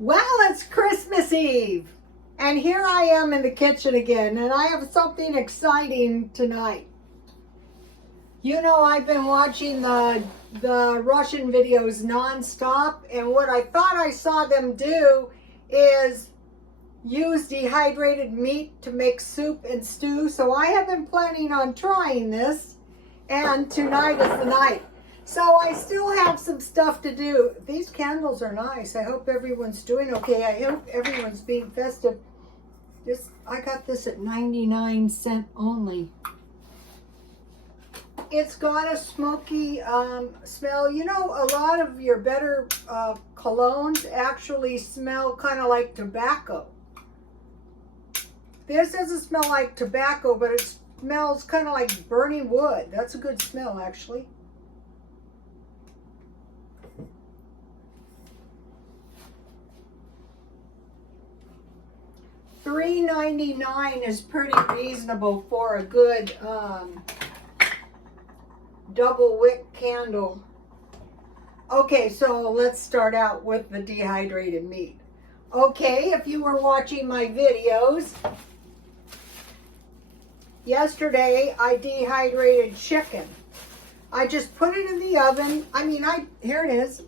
Well, it's Christmas Eve, and here I am in the kitchen again, and I have something exciting tonight. You know, I've been watching the Russian videos nonstop, and what I thought I saw them do is use dehydrated meat to make soup and stew. So I have been planning on trying this, and tonight is the night. So I still have some stuff to do. These candles are nice. I hope everyone's doing okay. I hope everyone's being festive. I got this at 99 cents only. It's got a smoky smell. You know, a lot of your better colognes actually smell kind of like tobacco. This doesn't smell like tobacco, but it smells kind of like burning wood. That's a good smell, actually. $3.99 is pretty reasonable for a good double wick candle. Okay, so let's start out with the dehydrated meat. Okay, if you were watching my videos, yesterday I dehydrated chicken. I just put it in the oven. Here it is.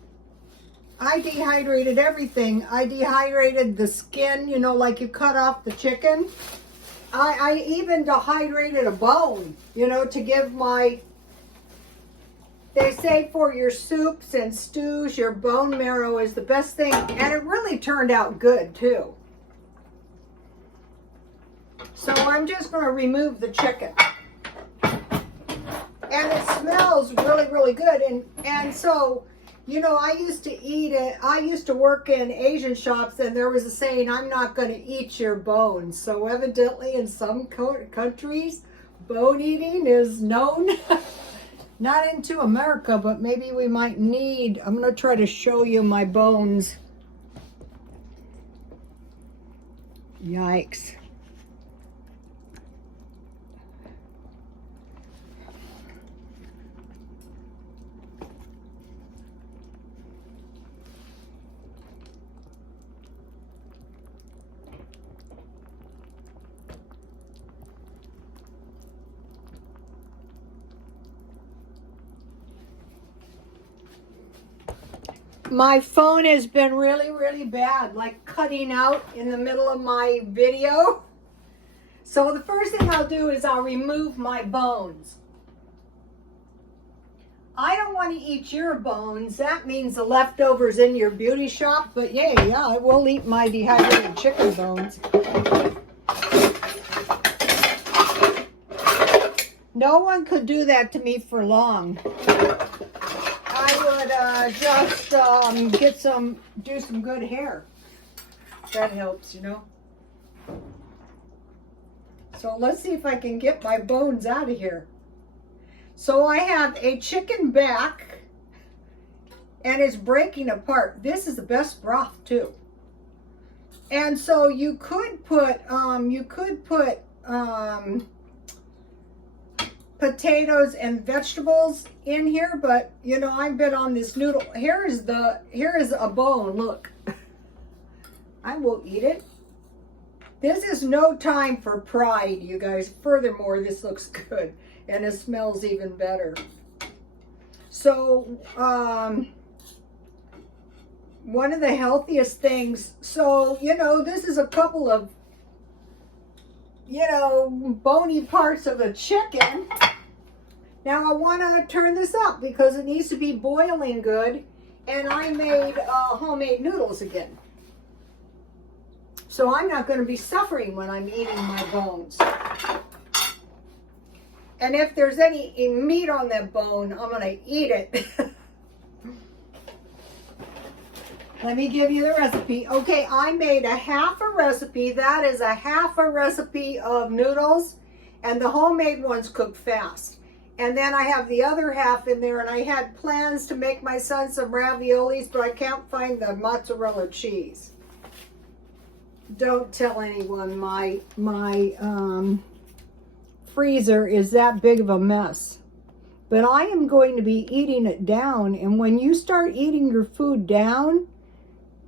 I dehydrated everything. I dehydrated the skin, you know, like you cut off the chicken. I even dehydrated a bone, you know, to give they say for your soups and stews, your bone marrow is the best thing. And it really turned out good, too. So I'm just going to remove the chicken. And it smells really, really good. And so, you know, I used to eat it. I used to work in Asian shops, and there was a saying, I'm not going to eat your bones. So evidently in some countries, bone eating is known. Not into America, but maybe we might need. I'm going to try to show you my bones. Yikes. My phone has been really, really bad, like cutting out in the middle of my video. So the first thing I'll do is I'll remove my bones. I don't want to eat your bones. That means the leftovers in your beauty shop. But yeah, I will eat my dehydrated chicken bones. No one could do that to me for long. I would just do some good hair. That helps, you know. So let's see if I can get my bones out of here. So I have a chicken back, and it's breaking apart. This is the best broth too. And so you could put potatoes and vegetables in here, but you know, I've been on this noodle. Here is a bone. Look, I will eat it. This is no time for pride, you guys. Furthermore, this looks good and it smells even better. So one of the healthiest things, so you know, this is a couple of, you know, bony parts of a chicken. Now I want to turn this up because it needs to be boiling good, and I made homemade noodles again. So I'm not going to be suffering when I'm eating my bones. And if there's any meat on that bone, I'm going to eat it. Let me give you the recipe. Okay, I made a half a recipe. That is a half a recipe of noodles, and the homemade ones cook fast. And then I have the other half in there, and I had plans to make my son some raviolis, but I can't find the mozzarella cheese. Don't tell anyone my freezer is that big of a mess. But I am going to be eating it down, and when you start eating your food down,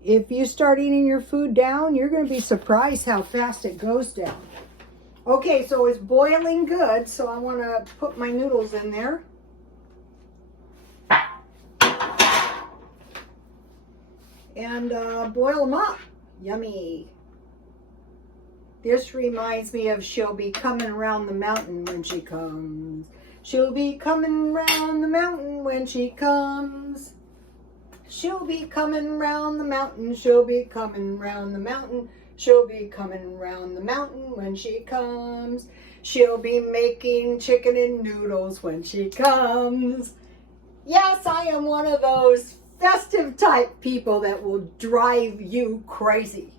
if you start eating your food down, you're going to be surprised how fast it goes down. Okay, so it's boiling good, so I want to put my noodles in there. And boil them up. Yummy. This reminds me of She'll Be Coming Around the Mountain When She Comes. She'll be coming round the mountain when she comes. She'll be coming round the mountain. She'll be coming round the mountain. She'll be coming round the mountain when she comes. She'll be making chicken and noodles when she comes. Yes, I am one of those festive type people that will drive you crazy.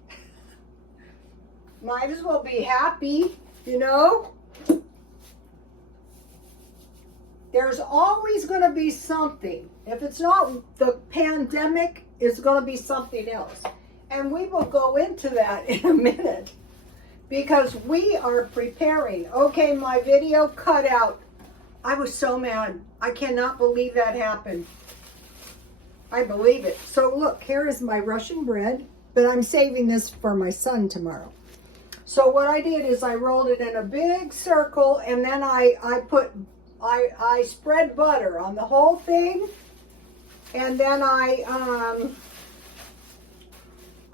Might as well be happy, you know? There's always going to be something. If it's not the pandemic, it's going to be something else. And we will go into that in a minute because we are preparing. Okay, my video cut out. I was so mad. I cannot believe that happened. I believe it. So look, here is my Russian bread, but I'm saving this for my son tomorrow. So what I did is I rolled it in a big circle, and then I spread butter on the whole thing, and then I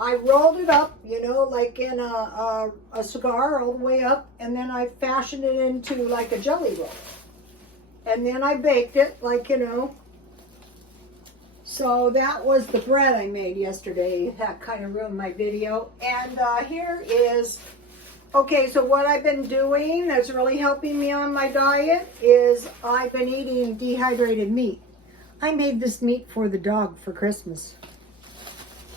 rolled it up, you know, like in a cigar all the way up, and then I fashioned it into like a jelly roll. And then I baked it, like, you know. So that was the bread I made yesterday. That kind of ruined my video. And here is, okay, so what I've been doing that's really helping me on my diet is I've been eating dehydrated meat. I made this meat for the dog for Christmas.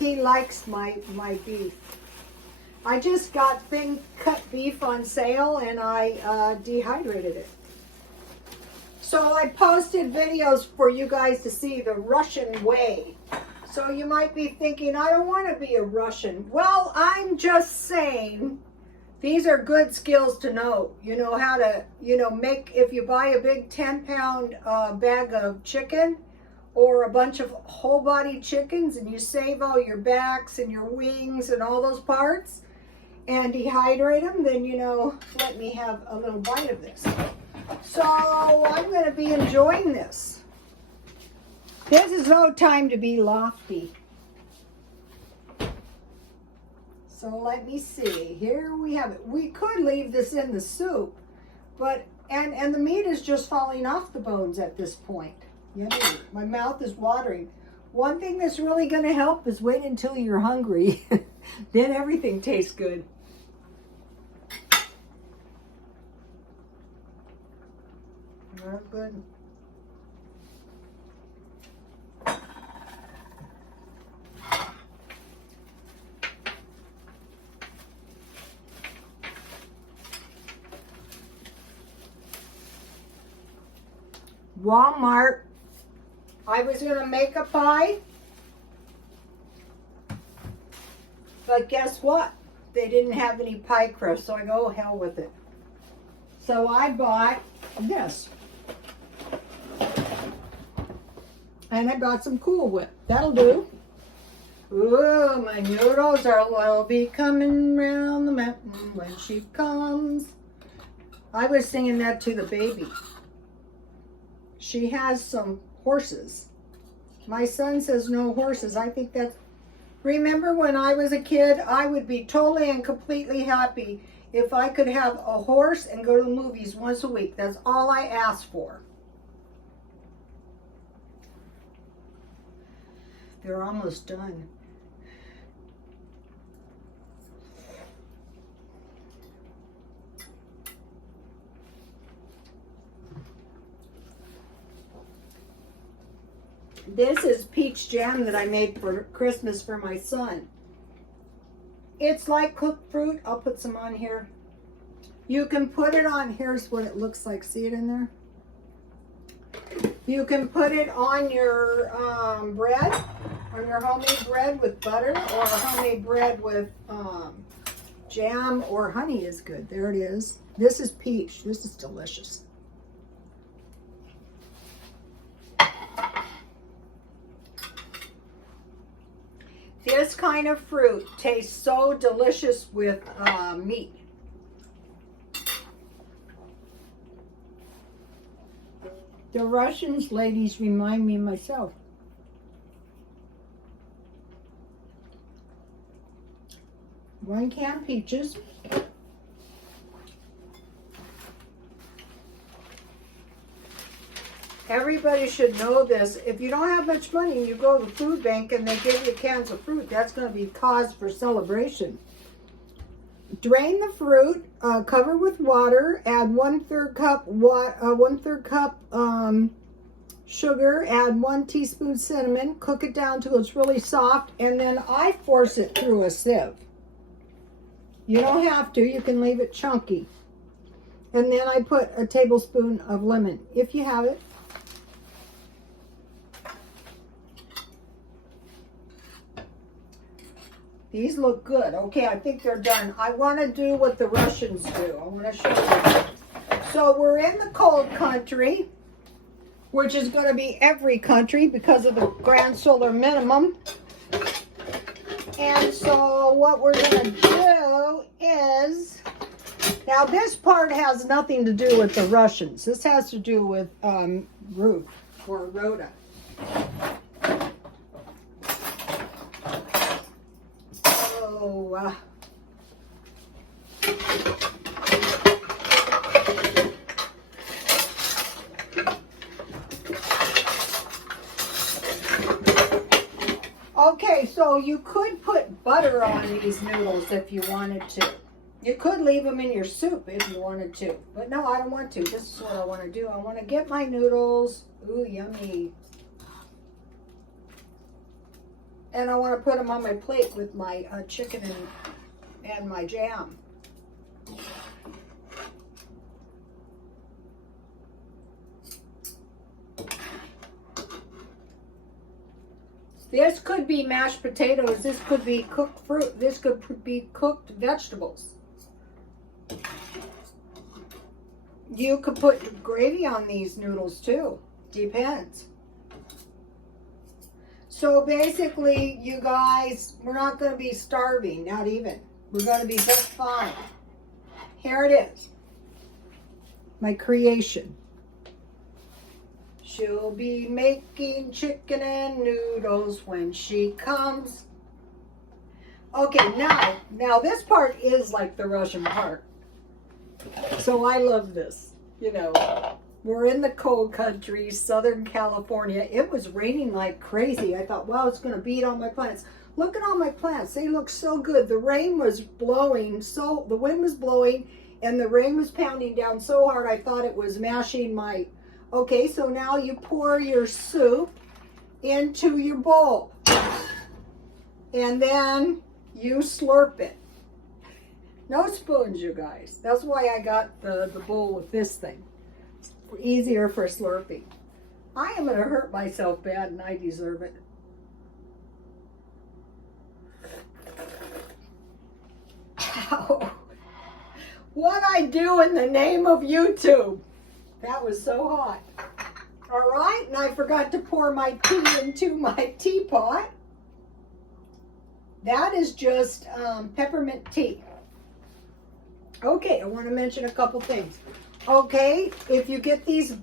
He likes my beef. I just got thin cut beef on sale and I dehydrated it. So I posted videos for you guys to see the Russian way. So you might be thinking, I don't want to be a Russian. Well, I'm just saying, these are good skills to know. You know how to, you know, make, if you buy a big 10-pound bag of chicken or a bunch of whole body chickens and you save all your backs and your wings and all those parts and dehydrate them, then, you know, let me have a little bite of this. So I'm going to be enjoying this. This is no time to be lofty. So let me see. Here we have it. We could leave this in the soup, but and the meat is just falling off the bones at this point. Yummy. My mouth is watering. One thing that's really going to help is wait until you're hungry. Then everything tastes good. Very good. Walmart. I was going to make a pie, but guess what? They didn't have any pie crust, so I go, oh, hell with it. So I bought this. And I bought some Cool Whip. That'll do. Ooh, my noodles will be coming round the mountain when she comes. I was singing that to the baby. She has some horses. My son says no horses. I think that's... Remember when I was a kid, I would be totally and completely happy if I could have a horse and go to the movies once a week. That's all I asked for. They're almost done. This is peach jam that I made for Christmas for my son. It's like cooked fruit. I'll put some on here. You can put it on, here's what it looks like. See it in there? You can put it on your bread, on your homemade bread with butter, or homemade bread with jam or honey is good. There it is. This is peach. This is delicious. This kind of fruit tastes so delicious with meat. The Russians, ladies, remind me of myself. One can peaches. Everybody should know this. If you don't have much money and you go to the food bank and they give you cans of fruit, that's going to be cause for celebration. Drain the fruit, cover with water, add 1/3 cup sugar, add 1 teaspoon cinnamon, cook it down till it's really soft, and then I force it through a sieve. You don't have to, you can leave it chunky. And then I put a tablespoon of lemon, if you have it. These look good. Okay, I think they're done. I want to do what the Russians do. I want to show you. So we're in the cold country, which is going to be every country because of the grand solar minimum. And so what we're going to do is, now this part has nothing to do with the Russians. This has to do with Ruth or Rhoda. Okay, so you could put butter on these noodles if you wanted to. You could leave them in your soup if you wanted to. But no, I don't want to. This is what I want to do. I want to get my noodles. Ooh, yummy. And I want to put them on my plate with my chicken and my jam. This could be mashed potatoes. This could be cooked fruit. This could be cooked vegetables. You could put gravy on these noodles too. Depends. So basically, you guys, we're not going to be starving, not even. We're going to be just fine. Here it is. My creation. She'll be making chicken and noodles when she comes. Okay, now this part is like the Russian part. So I love this. You know, we're in the cold country, Southern California. It was raining like crazy. I thought, wow, it's going to beat on my plants. Look at all my plants. They look so good. The rain was blowing, so the wind was blowing and the rain was pounding down so hard I thought it was mashing my... Okay, so now you pour your soup into your bowl. And then you slurp it. No spoons, you guys. That's why I got the bowl with this thing. It's easier for slurping. I am going to hurt myself bad and I deserve it. Ow. What I do in the name of YouTube? That was so hot. All right, and I forgot to pour my tea into my teapot. That is just peppermint tea. Okay, I want to mention a couple things. Okay, if you get these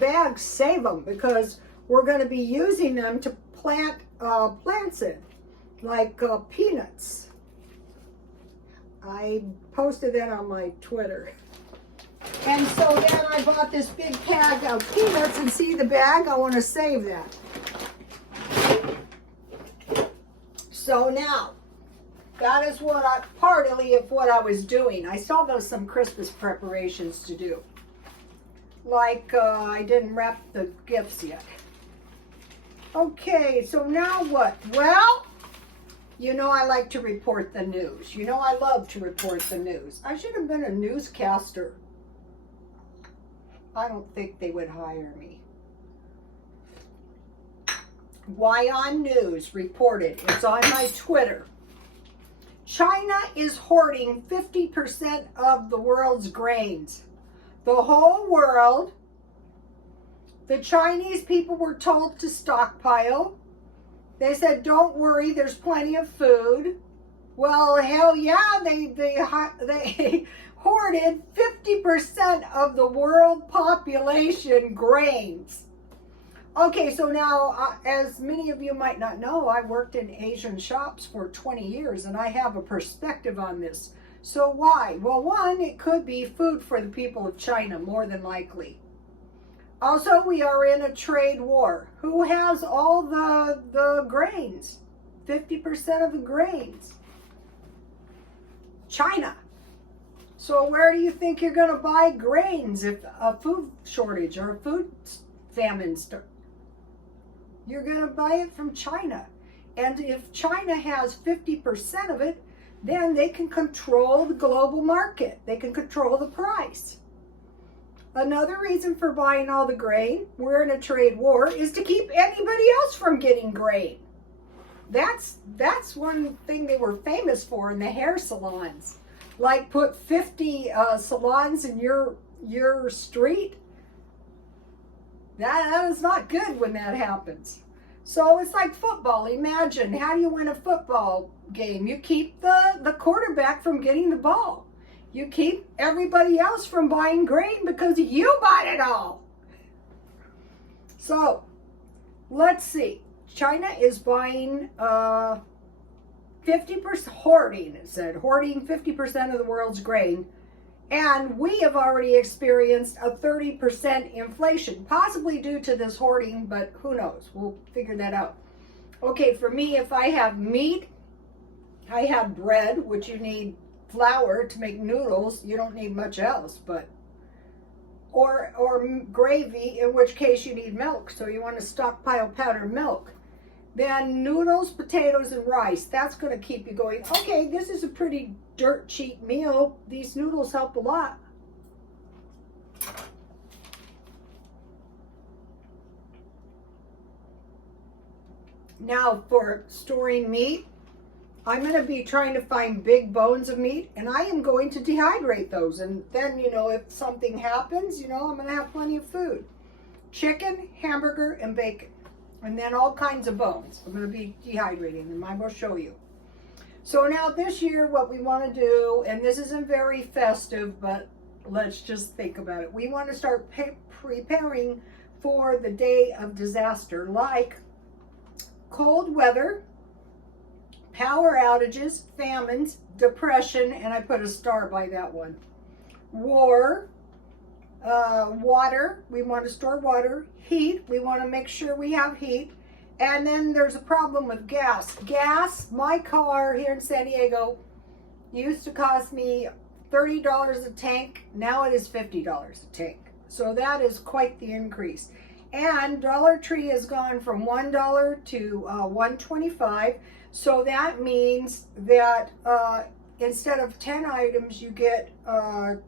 bags, save them because we're going to be using them to plant plants in, like peanuts. I posted that on my Twitter. And so then I bought this big bag of peanuts, and see the bag? I want to save that. So now, that is partly of what I was doing. I still have some Christmas preparations to do. Like, I didn't wrap the gifts yet. Okay, so now what? Well, you know I like to report the news. You know I love to report the news. I should have been a newscaster. I don't think they would hire me. Why on News reported, it's on my Twitter. China is hoarding 50% of the world's grains. The whole world, the Chinese people were told to stockpile, They said, don't worry, there's plenty of food. Well, hell yeah, they hoarded 50% of the world population grains. Okay, so now, as many of you might not know, I worked in Asian shops for 20 years, and I have a perspective on this. So why? Well, one, it could be food for the people of China, more than likely. Also, we are in a trade war. Who has all the grains? 50% of the grains. China. So where do you think you're going to buy grains if a food shortage or a food famine starts? You're going to buy it from China. And if China has 50% of it, then they can control the global market. They can control the price. Another reason for buying all the grain, we're in a trade war, is to keep anybody else from getting grain. That's one thing they were famous for in the hair salons. Like put 50 salons in your street. That is not good when that happens. So it's like football. Imagine, how do you win a football game? You keep the quarterback from getting the ball. You keep everybody else from buying grain because you bought it all. So, let's see. China is buying 50%, hoarding, it said, hoarding 50% of the world's grain. And we have already experienced a 30% inflation, possibly due to this hoarding, but who knows? We'll figure that out. Okay, for me, if I have meat, I have bread, which you need flour to make noodles. You don't need much else, but or gravy, in which case you need milk, so you want to stockpile powdered milk. Then noodles, potatoes, and rice. That's going to keep you going. Okay, this is a pretty dirt cheap meal. These noodles help a lot. Now for storing meat, I'm going to be trying to find big bones of meat, and I am going to dehydrate those. And then, if something happens, I'm going to have plenty of food. Chicken, hamburger, and bacon. And then all kinds of bones. I'm going to be dehydrating them. I will show you. So now this year, what we want to do, and this isn't very festive, but let's just think about it. We want to start preparing for the day of disaster, like cold weather, power outages, famines, depression, and I put a star by that one. War, water, we want to store water. Heat, we want to make sure we have heat. And then there's a problem with gas. Gas, my car here in San Diego used to cost me $30 a tank. Now it is $50 a tank. So that is quite the increase. And Dollar Tree has gone from $1 to $1.25. So that means that instead of 10 items, you get 8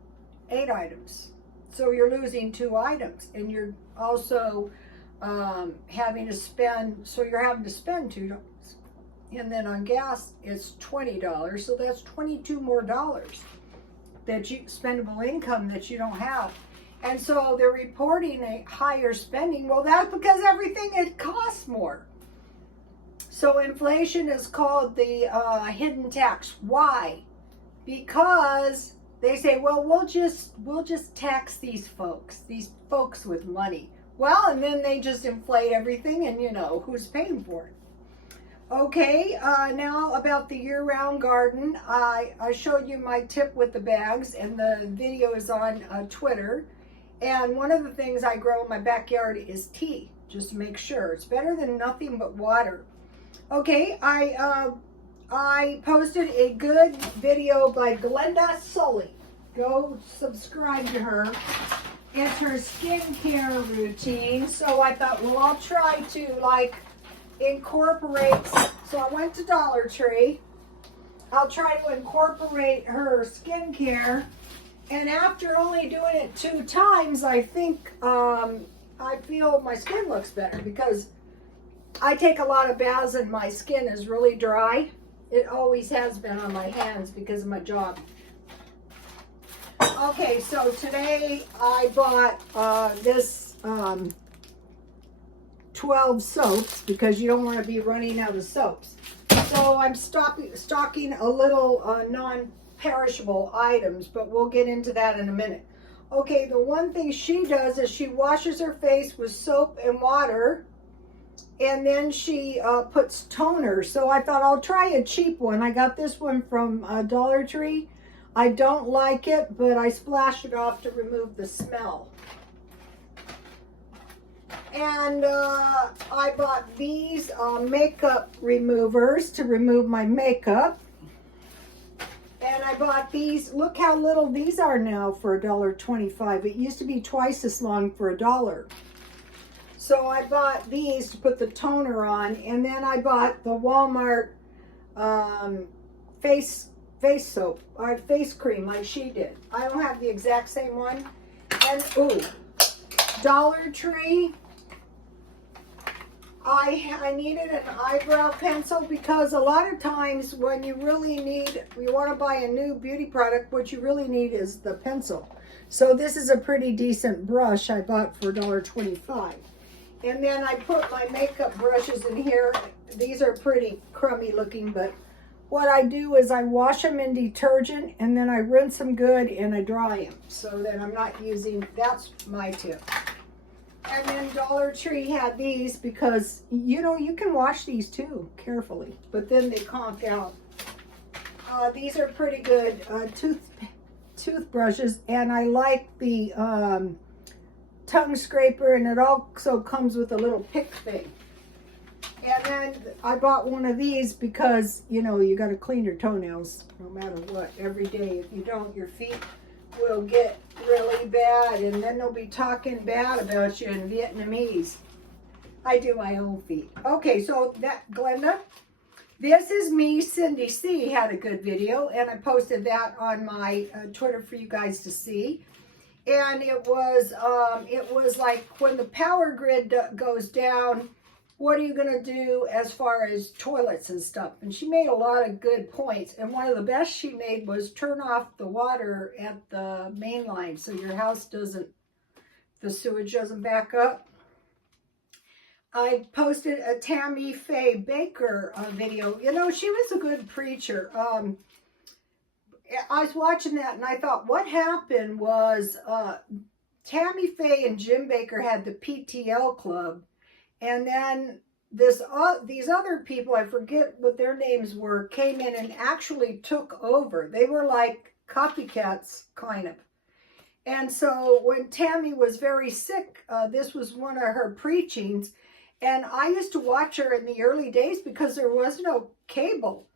items. So you're losing 2 items, and you're also having to spend, so you're having to spend $2. And then on gas, it's $20. So that's $22 more that you, spendable income that you don't have. And so they're reporting a higher spending. Well, that's because everything, it costs more. So inflation is called the hidden tax. Why? Because they say, well, we'll just tax these folks with money. Well, and then they just inflate everything, and who's paying for it. Okay, now about the year-round garden. I showed you my tip with the bags, and the video is on Twitter. And one of the things I grow in my backyard is tea, just to make sure. It's better than nothing but water. Okay, I posted a good video by Glenda Sully. Go subscribe to her. It's her skincare routine. So I thought, well, I'll try to incorporate. So I went to Dollar Tree. I'll try to incorporate her skincare. And after only doing it 2 times, I think I feel my skin looks better, because I take a lot of baths and my skin is really dry. It always has been on my hands because of my job. Okay, so today I bought this 12 soaps because you don't want to be running out of soaps. So I'm stocking a little non-perishable items, but we'll get into that in a minute. Okay, the one thing she does is she washes her face with soap and water, and then she puts toner. So I thought I'll try a cheap one. I got this one from Dollar Tree. I don't like it, but I splashed it off to remove the smell. And I bought these makeup removers to remove my makeup. And I bought these. Look how little these are now for $1.25. It used to be twice as long for $1. So I bought these to put the toner on. And then I bought the Walmart face soap, or face cream like she did. I don't have the exact same one. And, ooh, Dollar Tree. I needed an eyebrow pencil because a lot of times when you want to buy a new beauty product, what you really need is the pencil. So this is a pretty decent brush I bought for $1.25. And then I put my makeup brushes in here. These are pretty crummy looking, but what I do is I wash them in detergent and then I rinse them good and I dry them so that I'm not using, that's my tip. And then Dollar Tree had these because, you know, you can wash these too carefully, but then they conk out. These are pretty good toothbrushes, and I like the tongue scraper, and it also comes with a little pick thing. And then I bought one of these because, you know, you got to clean your toenails no matter what every day. If you don't, your feet will get really bad, and then they'll be talking bad about you in Vietnamese. I do my own feet. Okay, so that, Glenda, this is me. Cindy C had a good video, and I posted that on my Twitter for you guys to see. And it was like when the power grid goes down, what are you going to do as far as toilets and stuff? And she made a lot of good points. And one of the best she made was turn off the water at the main line so your house doesn't, the sewage doesn't back up. I posted a Tammy Faye Baker video. You know, she was a good preacher. I was watching that and I thought what happened was Tammy Faye and Jim Baker had the PTL club. And then these other people, I forget what their names were, came in and actually took over. They were like copycats, kind of. And so when Tammy was very sick, this was one of her preachings. And I used to watch her in the early days because there was no cable.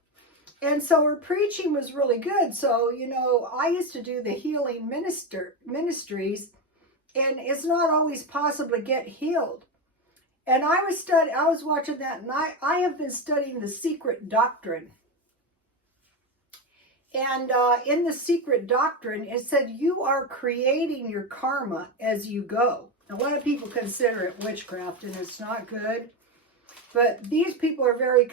And so her preaching was really good. So, you know, I used to do the healing ministries, and it's not always possible to get healed. And I was watching that, and I have been studying the secret doctrine. And in the secret doctrine, it said you are creating your karma as you go. Now, a lot of people consider it witchcraft, and it's not good. But these people are very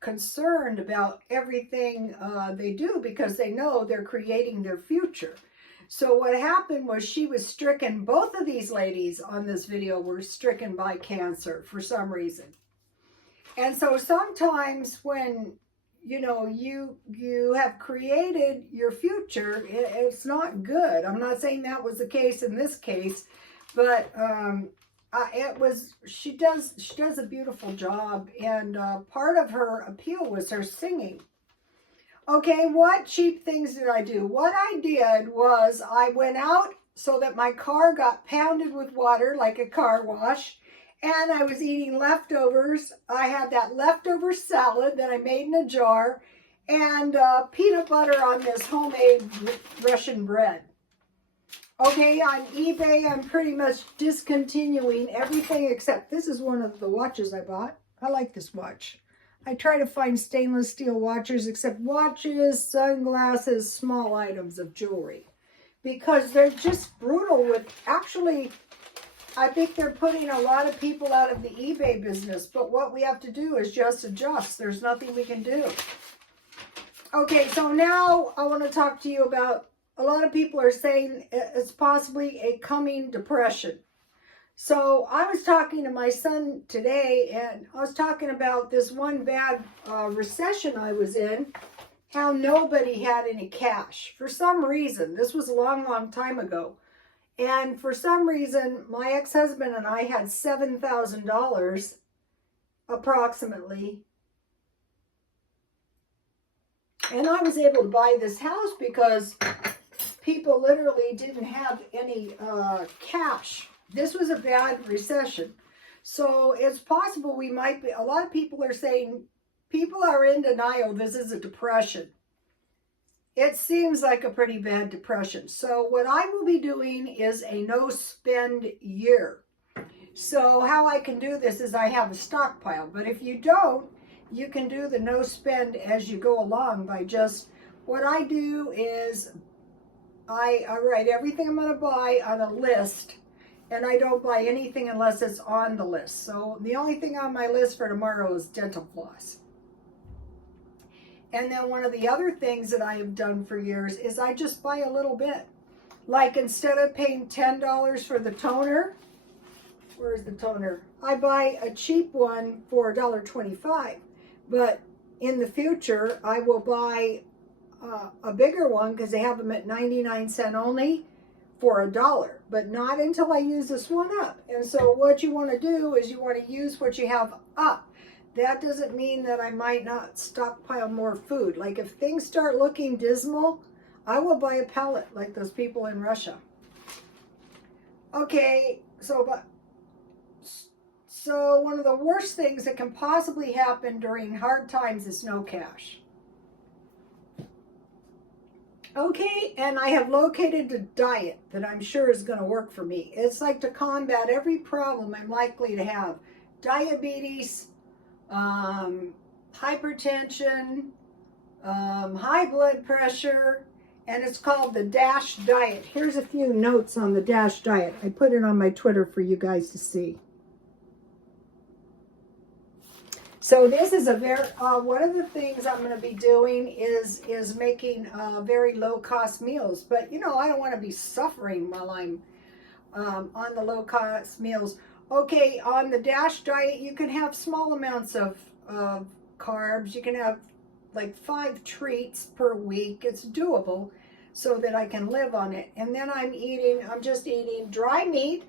concerned about everything they do because they know they're creating their future. So what happened was she was stricken. Both of these ladies on this video were stricken by cancer for some reason. And so sometimes when, you know, you have created your future, it's not good. I'm not saying that was the case in this case, but she does a beautiful job. And part of her appeal was her singing. Okay, what cheap things did I do? What I did was I went out so that my car got pounded with water like a car wash, and I was eating leftovers. I had that leftover salad that I made in a jar, and peanut butter on this homemade Russian bread. Okay, on eBay, I'm pretty much discontinuing everything except this is one of the watches I bought. I like this watch. I try to find stainless steel watches except watches, sunglasses, small items of jewelry. Because they're just brutal with, actually, I think they're putting a lot of people out of the eBay business. But what we have to do is just adjust. There's nothing we can do. Okay, so now I want to talk to you about, a lot of people are saying it's possibly a coming depression. So I was talking to my son today, and I was talking about this one bad recession I was in, how nobody had any cash. For some reason, this was a long, long time ago. And for some reason, my ex-husband and I had $7,000 approximately. And I was able to buy this house because people literally didn't have any cash. This was a bad recession. So it's possible we might be, a lot of people are saying, people are in denial, this is a depression. It seems like a pretty bad depression. So what I will be doing is a no spend year. So how I can do this is I have a stockpile, but if you don't, you can do the no spend as you go along by just, what I do is I write everything I'm going to buy on a list, and I don't buy anything unless it's on the list. So the only thing on my list for tomorrow is dental floss. And then one of the other things that I have done for years is I just buy a little bit. Like instead of paying $10 for the toner, where's the toner? I buy a cheap one for $1.25. But in the future, I will buy a bigger one because they have them at 99 cents only for $1, but not until I use this one up. And so what you want to do is you want to use what you have up. That doesn't mean that I might not stockpile more food. Like if things start looking dismal, I will buy a pellet like those people in Russia. Okay, so one of the worst things that can possibly happen during hard times is no cash. Okay, and I have located a diet that I'm sure is going to work for me. It's like to combat every problem I'm likely to have. Diabetes, hypertension, high blood pressure, and it's called the DASH diet. Here's a few notes on the DASH diet. I put it on my Twitter for you guys to see. So this is a very, one of the things I'm going to be doing is making very low-cost meals. But, you know, I don't want to be suffering while I'm on the low-cost meals. Okay, on the DASH diet, you can have small amounts of carbs. You can have like 5 treats per week. It's doable so that I can live on it. And then I'm just eating dry meat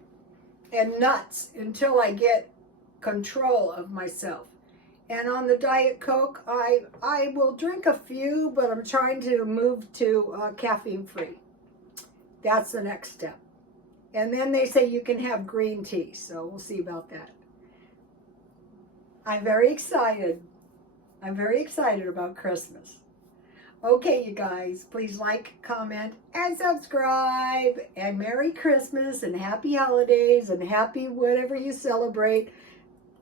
and nuts until I get control of myself. And on the Diet Coke, I will drink a few, but I'm trying to move to caffeine-free. That's the next step. And then they say you can have green tea, so we'll see about that. I'm very excited. I'm very excited about Christmas. Okay, you guys, please like, comment, and subscribe. And Merry Christmas, and Happy Holidays, and Happy whatever you celebrate,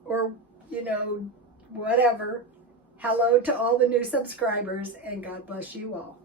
or, you know, whatever. Hello to all the new subscribers, and God bless you all.